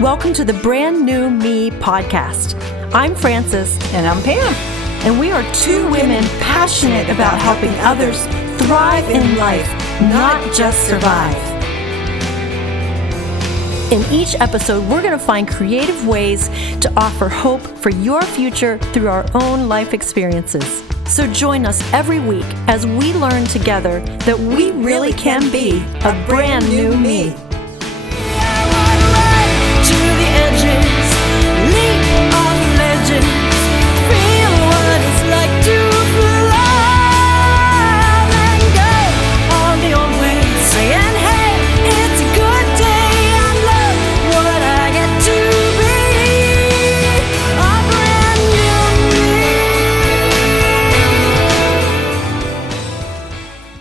Welcome to the Brand New Me podcast. I'm Frances. And I'm Pam. And we are two women passionate about helping others thrive in life, not just survive. In each episode, we're going to find creative ways to offer hope for your future through our own life experiences. So join us every week as we learn together that we really can be a brand new me.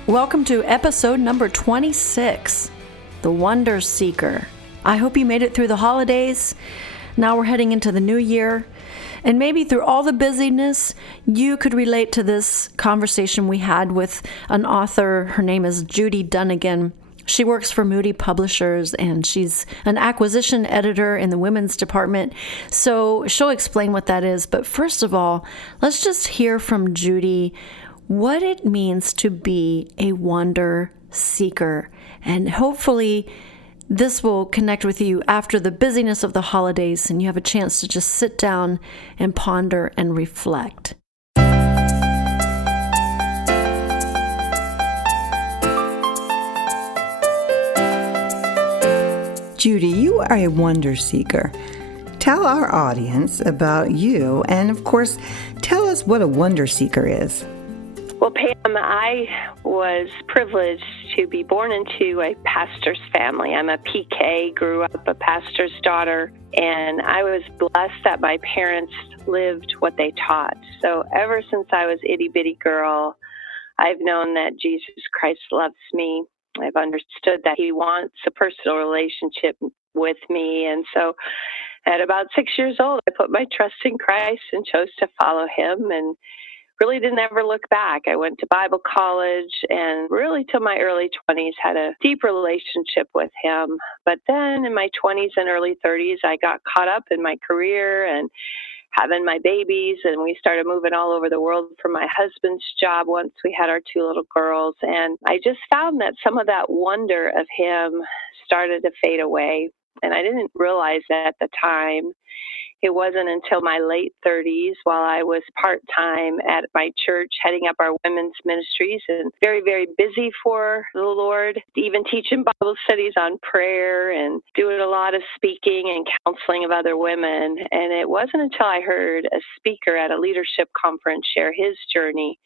Welcome to episode number 26, The Wonder Seeker. I hope you made it through the holidays. Now we're heading into the new year. And maybe through all the busyness, you could relate to this conversation we had with an author. Her name is Judy Dunagan. She works for Moody Publishers, and she's an acquisition editor in the women's department. So she'll explain what that is. But first of all, let's just hear from Judy what it means to be a wonder seeker. And hopefully this will connect with you after the busyness of the holidays and you have a chance to just sit down and ponder and reflect. Judy, you are a wonder seeker. Tell our audience about you, and of course, tell us what a wonder seeker is. Well, Pam, I was privileged to be born into a pastor's family. I'm a PK, grew up a pastor's daughter, and I was blessed that my parents lived what they taught. So ever since I was itty-bitty girl, I've known that Jesus Christ loves me. I've understood that he wants a personal relationship with me. And so at about 6 years old, I put my trust in Christ and chose to follow him and really didn't ever look back. I went to Bible college and really till my early 20s had a deep relationship with him. But then in my 20s and early 30s, I got caught up in my career and having my babies, and we started moving all over the world for my husband's job once we had our two little girls. And I just found that some of that wonder of him started to fade away. And I didn't realize that at the time. It wasn't until my late 30s, while I was part-time at my church, heading up our women's ministries and very, very busy for the Lord, even teaching Bible studies on prayer and doing a lot of speaking and counseling of other women. And it wasn't until I heard a speaker at a leadership conference share his journey,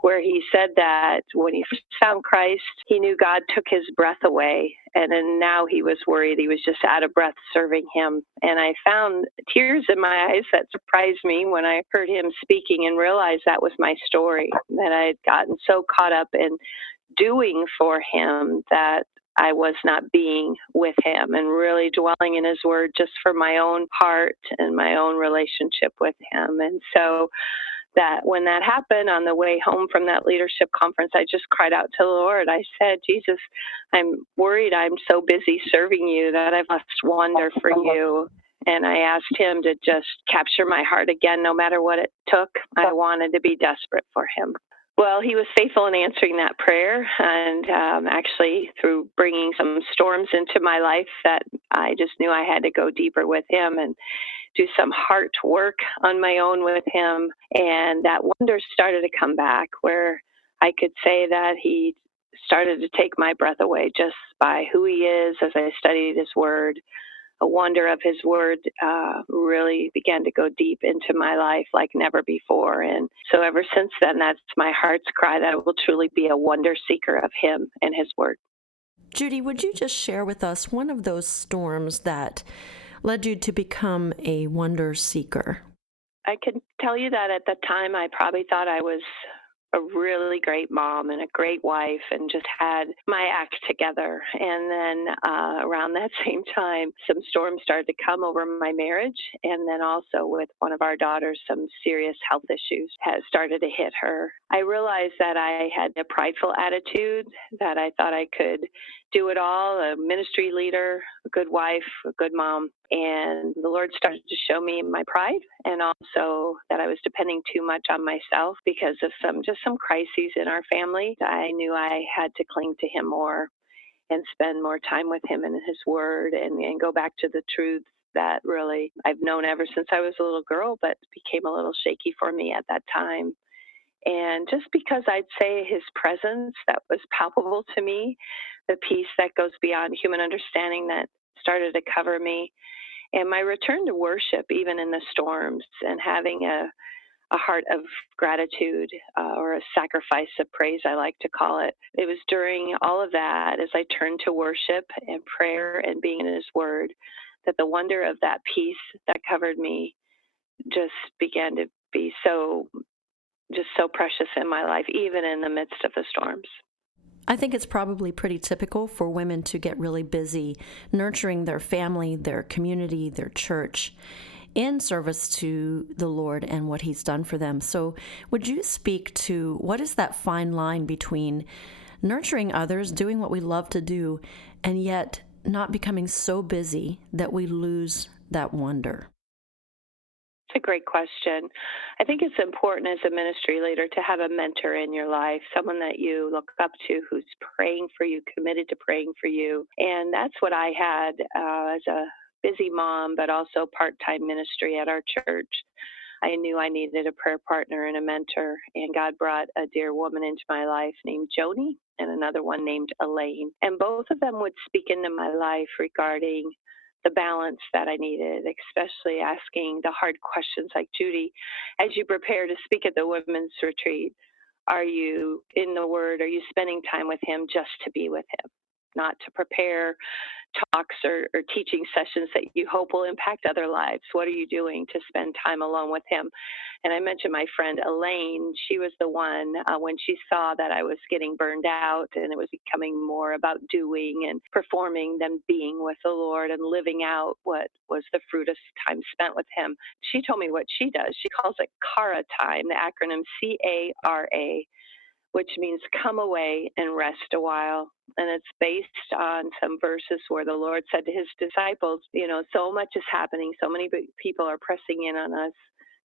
where he said that when he first found Christ, he knew God took his breath away, and then now he was worried he was just out of breath serving him. And I found tears in my eyes that surprised me when I heard him speaking and realized that was my story, that I had gotten so caught up in doing for him that I was not being with him and really dwelling in his word just for my own heart and my own relationship with him. And so that when that happened on the way home from that leadership conference, I just cried out to the Lord. I said, Jesus, I'm worried I'm so busy serving you that I've lost wonder for you. And I asked him to just capture my heart again, no matter what it took. I wanted to be desperate for him. Well, he was faithful in answering that prayer, and actually through bringing some storms into my life that I just knew I had to go deeper with him and do some heart work on my own with him. And that wonder started to come back, where I could say that he started to take my breath away just by who he is as I studied his word. A wonder of his word really began to go deep into my life like never before. And so ever since then, that's my heart's cry, that I will truly be a wonder seeker of him and his word. Judy, would you just share with us one of those storms that led you to become a wonder seeker? I can tell you that at the time, I probably thought I was a really great mom and a great wife and just had my act together. And then around that same time, some storms started to come over my marriage. And then also with one of our daughters, some serious health issues has started to hit her. I realized that I had a prideful attitude, that I thought I could do it all, a ministry leader, a good wife, a good mom. And the Lord started to show me my pride and also that I was depending too much on myself because of some crises in our family. I knew I had to cling to Him more and spend more time with Him and His Word and go back to the truths that really I've known ever since I was a little girl, but became a little shaky for me at that time. And just because I'd say His presence that was palpable to me, the peace that goes beyond human understanding that started to cover me, and my return to worship, even in the storms, and having a heart of gratitude or a sacrifice of praise, I like to call it. It was during all of that, as I turned to worship and prayer and being in His Word, that the wonder of that peace that covered me just began to be so precious in my life, even in the midst of the storms. I think it's probably pretty typical for women to get really busy nurturing their family, their community, their church in service to the Lord and what He's done for them. So would you speak to what is that fine line between nurturing others, doing what we love to do, and yet not becoming so busy that we lose that wonder? It's a great question. I think it's important as a ministry leader to have a mentor in your life, someone that you look up to who's praying for you, committed to praying for you. And that's what I had as a busy mom, but also part-time ministry at our church. I knew I needed a prayer partner and a mentor, and God brought a dear woman into my life named Joni and another one named Elaine. And both of them would speak into my life regarding the balance that I needed, especially asking the hard questions like, Judy, as you prepare to speak at the women's retreat, are you in the Word? Are you spending time with Him just to be with Him, not to prepare talks or teaching sessions that you hope will impact other lives? What are you doing to spend time alone with Him? And I mentioned my friend Elaine. She was the one when she saw that I was getting burned out and it was becoming more about doing and performing than being with the Lord and living out what was the fruit of time spent with Him. She told me what she does. She calls it Cara time, the acronym CARA, which means come away and rest a while. And it's based on some verses where the Lord said to His disciples, so much is happening. So many people are pressing in on us.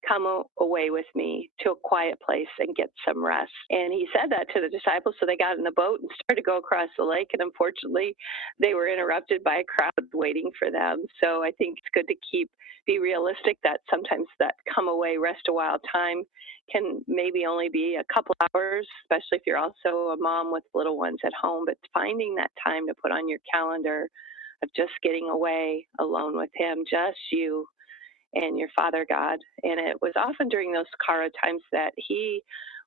Come away with me to a quiet place and get some rest. And He said that to the disciples, so they got in the boat and started to go across the lake. And unfortunately, they were interrupted by a crowd waiting for them. So I think it's good to be realistic that sometimes that come away, rest a while time can maybe only be a couple hours, especially if you're also a mom with little ones at home. But finding that time to put on your calendar of just getting away alone with Him, just you and your Father God. And it was often during those Cara times that He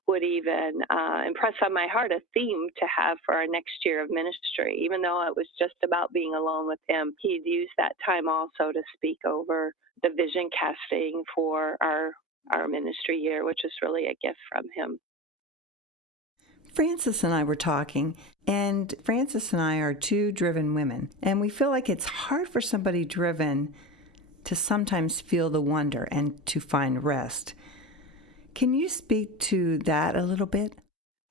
would even impress on my heart a theme to have for our next year of ministry. Even though it was just about being alone with Him, He'd use that time also to speak over the vision casting for our ministry year, which is really a gift from Him. Frances and I were talking, and Frances and I are two driven women, and we feel like it's hard for somebody driven to sometimes feel the wonder and to find rest. Can you speak to that a little bit?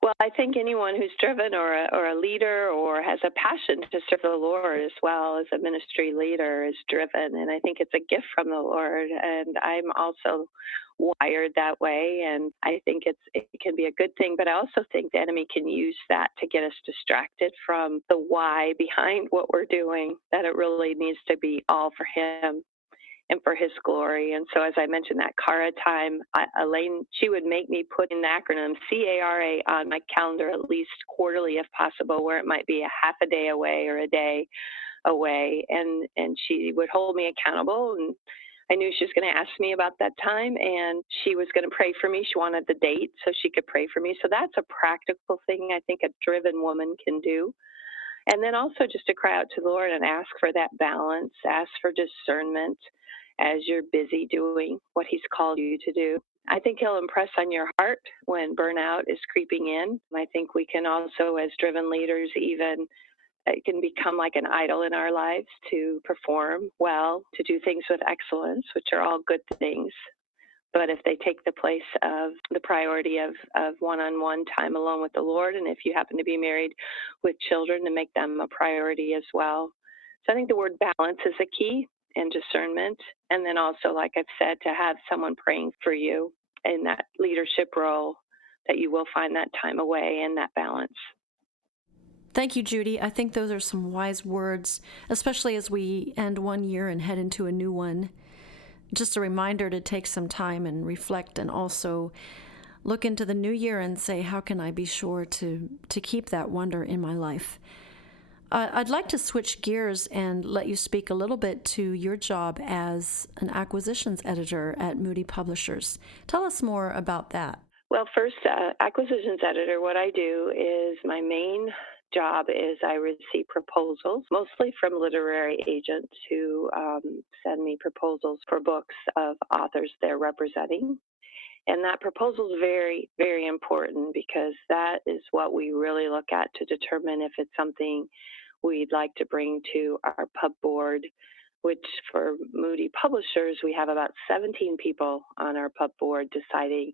Well, I think anyone who's driven or a leader or has a passion to serve the Lord as well as a ministry leader is driven. And I think it's a gift from the Lord. And I'm also wired that way. And I think it can be a good thing. But I also think the enemy can use that to get us distracted from the why behind what we're doing, that it really needs to be all for Him and for His glory. And so as I mentioned, that Cara time, Elaine, she would make me put in the acronym CARA on my calendar at least quarterly if possible, where it might be a half a day away or a day away. And she would hold me accountable. And I knew she was going to ask me about that time, and she was going to pray for me. She wanted the date so she could pray for me. So that's a practical thing I think a driven woman can do. And then also just to cry out to the Lord and ask for that balance, ask for discernment as you're busy doing what He's called you to do. I think He'll impress on your heart when burnout is creeping in. I think we can also, as driven leaders, even it can become like an idol in our lives to perform well, to do things with excellence, which are all good things. But if they take the place of the priority of one-on-one time alone with the Lord, and if you happen to be married with children, to make them a priority as well. So I think the word balance is a key, and discernment. And then also, like I've said, to have someone praying for you in that leadership role, that you will find that time away and that balance. Thank you, Judy. I think those are some wise words, especially as we end one year and head into a new one. Just a reminder to take some time and reflect, and also look into the new year and say, how can I be sure to keep that wonder in my life? I'd like to switch gears and let you speak a little bit to your job as an acquisitions editor at Moody Publishers. Tell us more about that. Well, first, acquisitions editor, what I do is my main job is I receive proposals, mostly from literary agents who send me proposals for books of authors they're representing. And that proposal is very, very important, because that is what we really look at to determine if it's something we'd like to bring to our pub board, which for Moody Publishers, we have about 17 people on our pub board deciding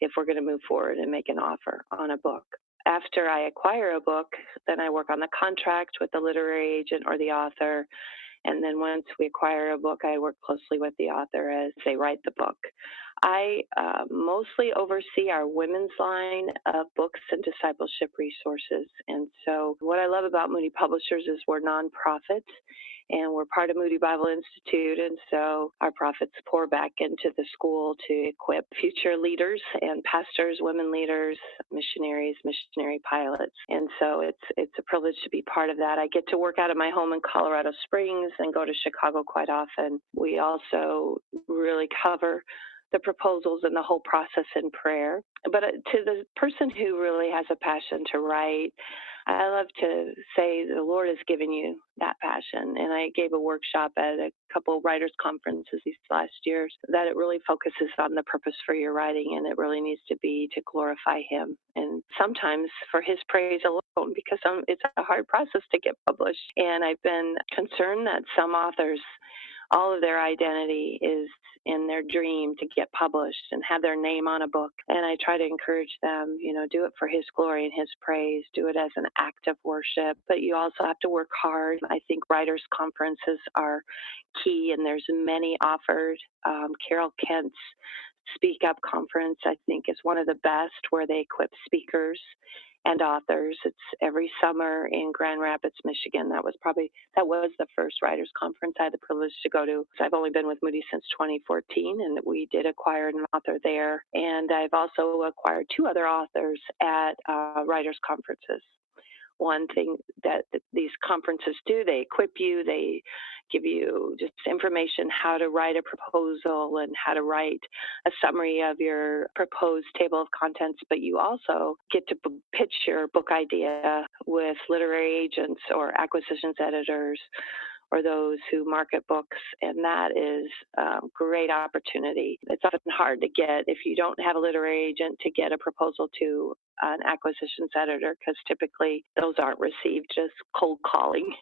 if we're going to move forward and make an offer on a book. After I acquire a book, then I work on the contract with the literary agent or the author. And then once we acquire a book, I work closely with the author as they write the book. I mostly oversee our women's line of books and discipleship resources. And so what I love about Moody Publishers is we're nonprofit, and we're part of Moody Bible Institute. And so our profits pour back into the school to equip future leaders and pastors, women leaders, missionaries, missionary pilots. And so it's a privilege to be part of that. I get to work out of my home in Colorado Springs and go to Chicago quite often. We also really cover the proposals and the whole process in prayer. But to the person who really has a passion to write, I love to say the Lord has given you that passion. And I gave a workshop at a couple of writers' conferences these last years that it really focuses on the purpose for your writing, and it really needs to be to glorify Him. And sometimes for His praise alone, because it's a hard process to get published. And I've been concerned that some authors, all of their identity is in their dream to get published and have their name on a book. And I try to encourage them, do it for His glory and His praise, do it as an act of worship. But you also have to work hard. I think writers' conferences are key, and there's many offered. Carol Kent's Speak Up conference, I think, is one of the best, where they equip speakers and authors. It's every summer in Grand Rapids, Michigan. That was the first writers' conference I had the privilege to go to. So I've only been with Moody since 2014, and we did acquire an author there. And I've also acquired 2 other authors at writers' conferences. One thing that these conferences do, they equip you, they give you just information how to write a proposal and how to write a summary of your proposed table of contents, but you also get to pitch your book idea with literary agents or acquisitions editors or those who market books, and that is a great opportunity. It's often hard to get, if you don't have a literary agent, to get a proposal to an acquisitions editor, because typically those aren't received, just cold calling.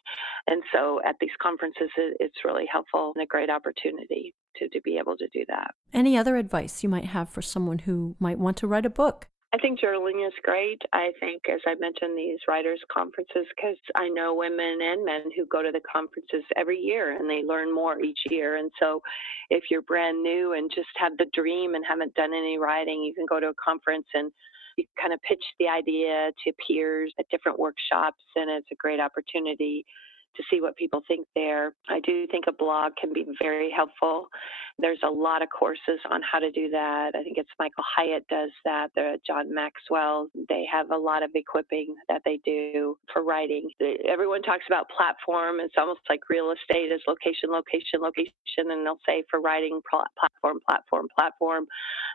And so at these conferences, it's really helpful and a great opportunity to be able to do that. Any other advice you might have for someone who might want to write a book? I think journaling is great. I think, as I mentioned, these writers' conferences, because I know women and men who go to the conferences every year, and they learn more each year. And so if you're brand new and just have the dream and haven't done any writing, you can go to a conference and you kind of pitch the idea to peers at different workshops, and it's a great opportunity to see what people think there. I do think a blog can be very helpful. There's a lot of courses on how to do that. I think it's Michael Hyatt does that. John Maxwell, they have a lot of equipping that they do for writing. Everyone talks about platform. It's almost like real estate is location, location, location, and they'll say for writing platform, platform, platform.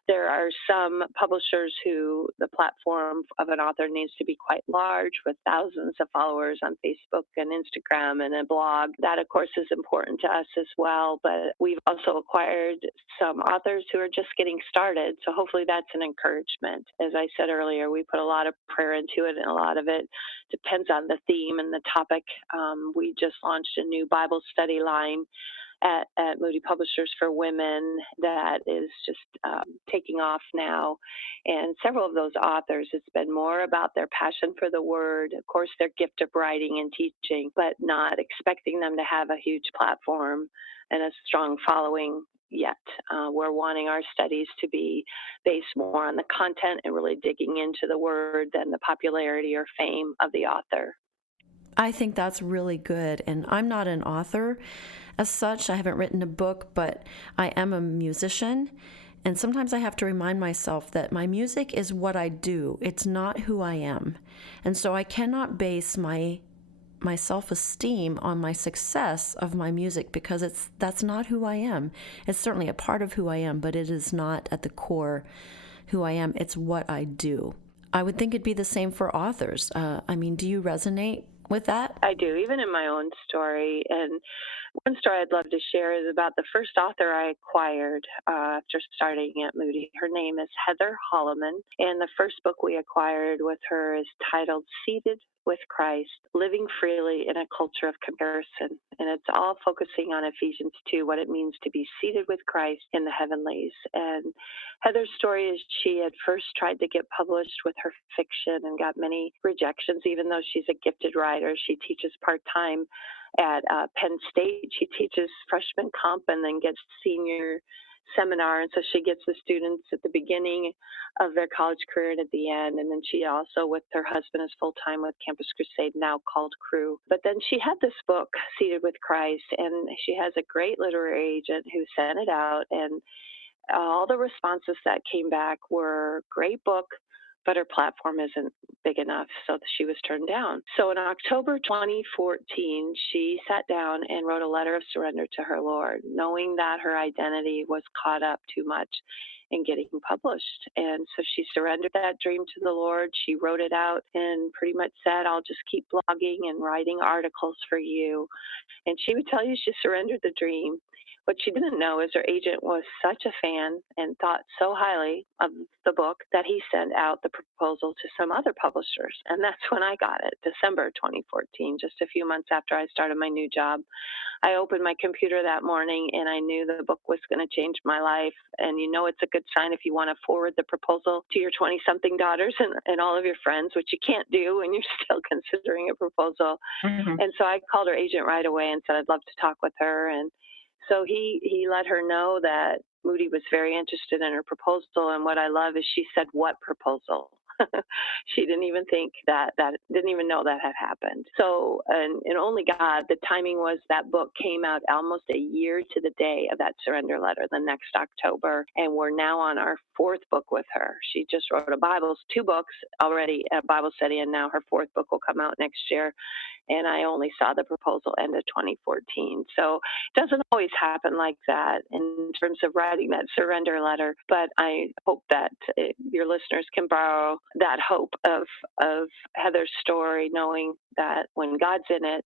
There are some publishers who the platform of an author needs to be quite large, with thousands of followers on Facebook and Instagram and a blog. That, of course, is important to us as well, but we've also acquired some authors who are just getting started, so hopefully that's an encouragement. As I said earlier, we put a lot of prayer into it, and a lot of it depends on the theme and the topic. We just launched a new Bible study line at Moody Publishers for Women that is just taking off now. And several of those authors, it's been more about their passion for the word, of course, their gift of writing and teaching, but not expecting them to have a huge platform and a strong following yet. We're wanting our studies to be based more on the content and really digging into the word than the popularity or fame of the author. I think that's really good. And I'm not an author as such. I haven't written a book, but I am a musician. And sometimes I have to remind myself that my music is what I do. It's not who I am. And so I cannot base my self-esteem on my success of my music, because that's not who I am. It's certainly a part of who I am, but it is not at the core who I am. It's what I do. I would think it'd be the same for authors. Do you resonate with that? I do, even in my own story. And one story I'd love to share is about the first author I acquired after starting at Moody. Her name is Heather Holloman, and the first book we acquired with her is titled Seated with Christ, Living Freely in a Culture of Comparison. And it's all focusing on Ephesians 2, what it means to be seated with Christ in the heavenlies. And Heather's story is she had first tried to get published with her fiction and got many rejections, even though she's a gifted writer. She teaches part-time at Penn State. She teaches freshman comp and then gets senior seminar. And so she gets the students at the beginning of their college career and at the end. And then she also, with her husband, is full-time with Campus Crusade, now called Crew. But then she had this book, Seated with Christ, and she has a great literary agent who sent it out. And all the responses that came back were, great book, but her platform isn't big enough, so she was turned down. So in October 2014, she sat down and wrote a letter of surrender to her Lord, knowing that her identity was caught up too much in getting published. And so she surrendered that dream to the Lord. She wrote it out and pretty much said, I'll just keep blogging and writing articles for you. And she would tell you she surrendered the dream. What she didn't know is her agent was such a fan and thought so highly of the book that he sent out the proposal to some other publishers. And that's when I got it, December 2014, just a few months after I started my new job. I opened my computer that morning and I knew the book was going to change my life. And you know, it's a good sign if you want to forward the proposal to your 20-something daughters and all of your friends, which you can't do when you're still considering a proposal. Mm-hmm. And so I called her agent right away and said I'd love to talk with her. And so he let her know that Moody was very interested in her proposal. And what I love is she said, what proposal? She didn't even think that didn't even know that had happened. So, and only God, the timing was that book came out almost a year to the day of that surrender letter, the next October. And we're now on our fourth book with her. She just wrote two books already at Bible study, and now her fourth book will come out next year. And I only saw the proposal end of 2014. So it doesn't always happen like that in terms of writing that surrender letter. But I hope that your listeners can borrow that hope of Heather's story, knowing that when God's in it,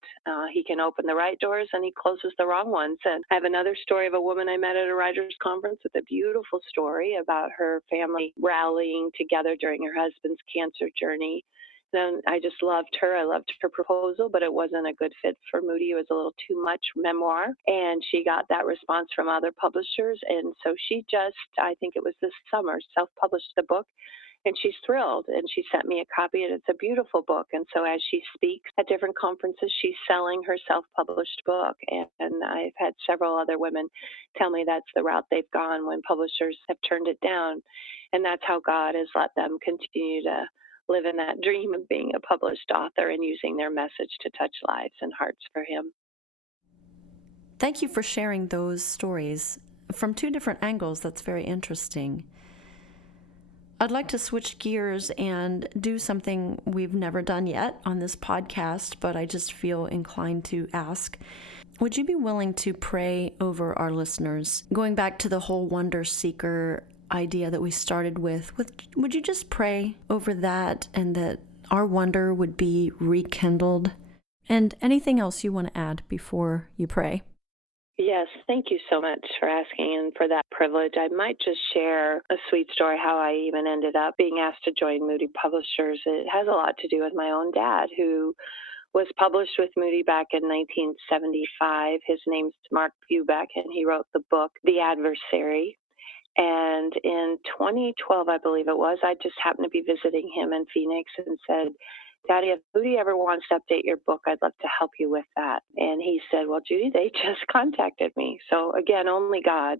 he can open the right doors and he closes the wrong ones. And I have another story of a woman I met at a writers' conference with a beautiful story about her family rallying together during her husband's cancer journey. Then I just loved her. I loved her proposal, but it wasn't a good fit for Moody. It was a little too much memoir. And she got that response from other publishers. And so she just, I think it was this summer, self-published the book. And she's thrilled. And she sent me a copy, and it's a beautiful book. And so as she speaks at different conferences, she's selling her self-published book. And I've had several other women tell me that's the route they've gone when publishers have turned it down. And that's how God has let them continue to live in that dream of being a published author and using their message to touch lives and hearts for him. Thank you for sharing those stories from two different angles. That's very interesting. I'd like to switch gears and do something we've never done yet on this podcast, but I just feel inclined to ask. Would you be willing to pray over our listeners? Going back to the whole wonder seeker idea that we started with, would you just pray over that and that our wonder would be rekindled? And anything else you want to add before you pray? Yes, thank you so much for asking and for that privilege. I might just share a sweet story how I even ended up being asked to join Moody Publishers. It has a lot to do with my own dad, who was published with Moody back in 1975. His name's Mark Bubeck, and he wrote the book, The Adversary. And in 2012, I believe it was, I just happened to be visiting him in Phoenix and said, Daddy, if Moody ever wants to update your book, I'd love to help you with that. And he said, well, Judy, they just contacted me. So again, only God.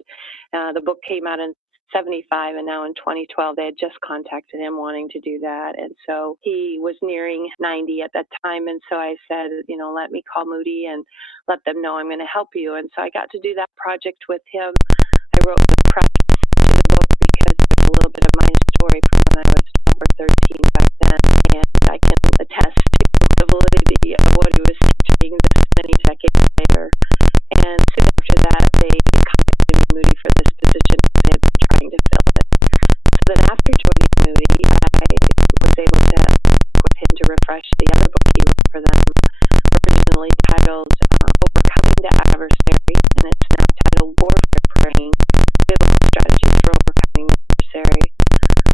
The book came out in 75, and now in 2012, they had just contacted him wanting to do that. And so he was nearing 90 at that time. And so I said, let me call Moody and let them know I'm going to help you. And so I got to do that project with him. I wrote the preface to the book because it's a little bit of my story from when I was 12 or 13 back then. And I can attest to the validity of what he was teaching this many decades later. And soon after that, they contacted me, Moody, for this position because they had been trying to fill it. So then after joining Moody, I was able to work with him to refresh the other book he wrote for them, originally titled Overcoming the Adversary, and it's now titled Warfare Praying, Biblical Strategies for Overcoming the Adversary.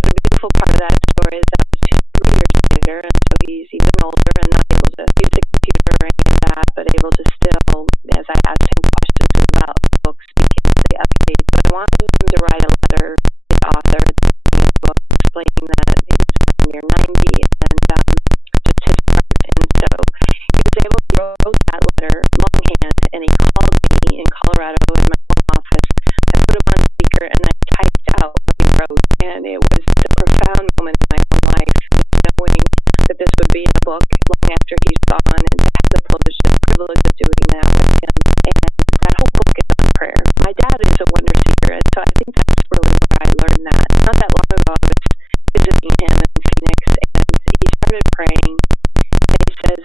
The beautiful part of that story is that it was 2 years later, and so he's even older and not able to use a computer or any of that, but able to still, as I asked him questions about the book, speaking to the update. But I wanted him to write a letter to the author at the beginning of the book explaining that he was near 90 and just his heart. And so he was able to write that letter longhand, and he called me in Colorado in my home office. I put him on speaker and I typed out what he wrote, and it was a profound moment in my own life, knowing that this would be in a book long after he's gone, and to have the privilege of doing that with him. And that whole book is on prayer. My dad is a wonder seeker, and so I think that's really where I learned that. Not that long ago, I was visiting him in Phoenix, and he started praying, and he says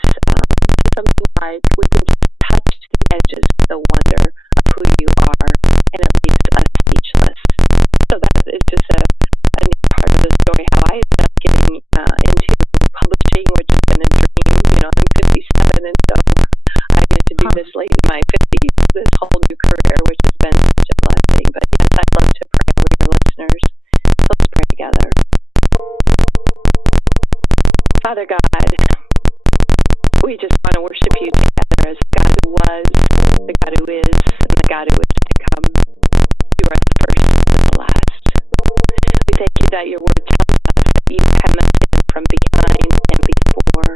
something like, we can just touch the edges of the wonder of who you are, and it leaves us speechless. So that is just a neat part of the story, how I ended up getting into publishing, which has been a dream. I'm 57, and so I get to do this late in my 50s, this whole new career, which has been such a blessing. But yes, I'd love to pray with your listeners. So let's pray together. Father God, we just want to worship you together as the God who was, the God who is, and the God who is to come. You are the first and the last. We thank you that your word tells us that you hem us in from behind and before.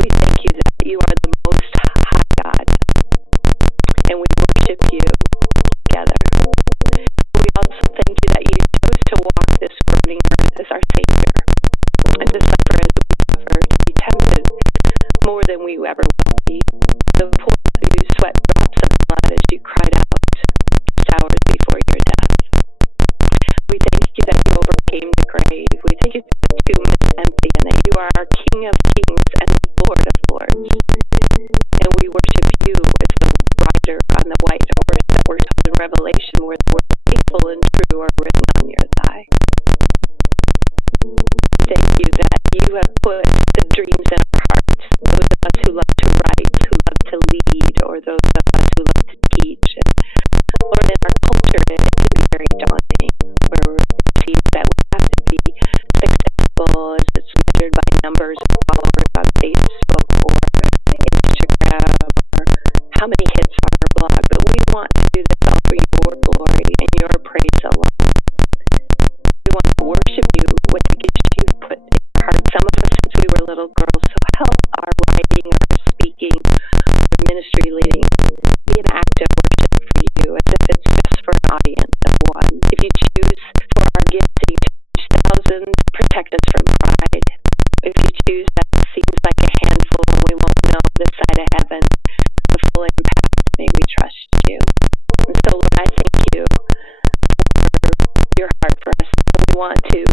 We thank you that you are the most high God, and we worship you together. We also thank you that you chose to walk this burning earth as our Savior, and to suffer as we suffer, to be tempted more than we ever will be. The poor you sweat drops of blood as you cried out just hours before your death. We thank you that you overcame the grave. We thank you that the tomb is empty, and that you are our King of kings and Lord of lords. And we worship you as the rider on the white horse that we're told in Revelation, where the words faithful and true are written on your thigh. Thank you that you have put the dreams in our hearts, those of us who love to write, who love to lead, or those of us who love to teach. And Lord, in our culture, it can be very daunting, where it seems that we have to be successful as it's measured by numbers of followers on Facebook or Instagram, or how many hits on our blog. But we want to do this all for your glory and your praise alone. We want to worship you with the gifts you've put in our hearts, some of us since we were little girls. So help our writing, our speaking, our ministry leading be an act of worship for you, as if it's just for an audience of one. If you choose for our gifting to reach thousands, protect us from pride. If you choose that it seems like a handful and we won't know this side of heaven, the full impact, may we trust you. And so, Lord, I thank you for your heart for us. We want to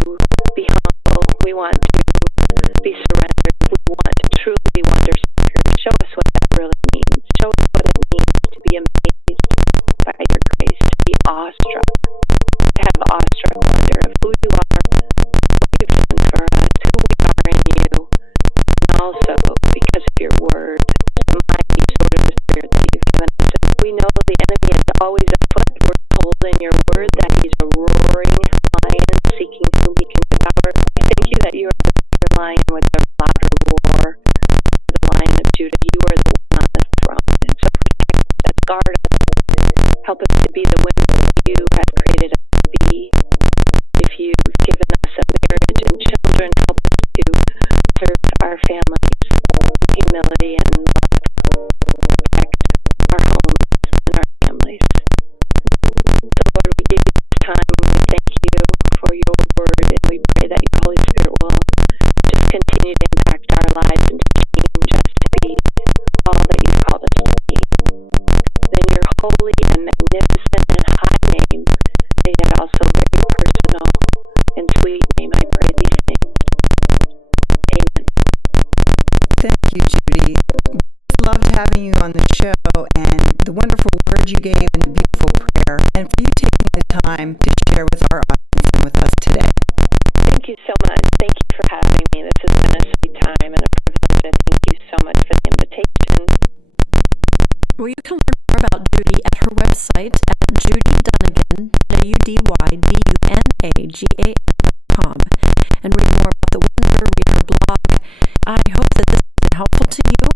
be humble. We want to be surrendered. We want to truly be wonder seekers. Show us what that really means. Show us what it means to be amazed by your grace, to be awestruck, to have awestruck wonder of who you are, what you've done for us, who we are in you, and also because of your word, the mighty sword of the Spirit that you've given us. And we know the enemy is always afoot. We're told in your word that he's a roaring lion seeking whom he can devour. We thank you that you are the lion with a louder roar you, Judy. Loved having you on the show and the wonderful words you gave and the beautiful prayer, and for you taking the time to share with our audience and with us today. Thank you so much. Thank you for having me. This has been a sweet time and a privilege. And thank you so much for the invitation. Well, you can learn more about Judy at her website at Judy Dunagan, JudyDunagan.com, and read more about the Wonder, read her blog. I hope that this has been helpful to you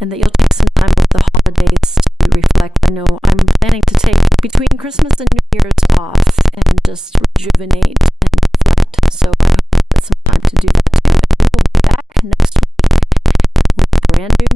and that you'll take some time over the holidays to reflect. I know I'm planning to take between Christmas and New Year's off and just rejuvenate and reflect. So I hope you get some time to do that too. And we will be back next week with brand new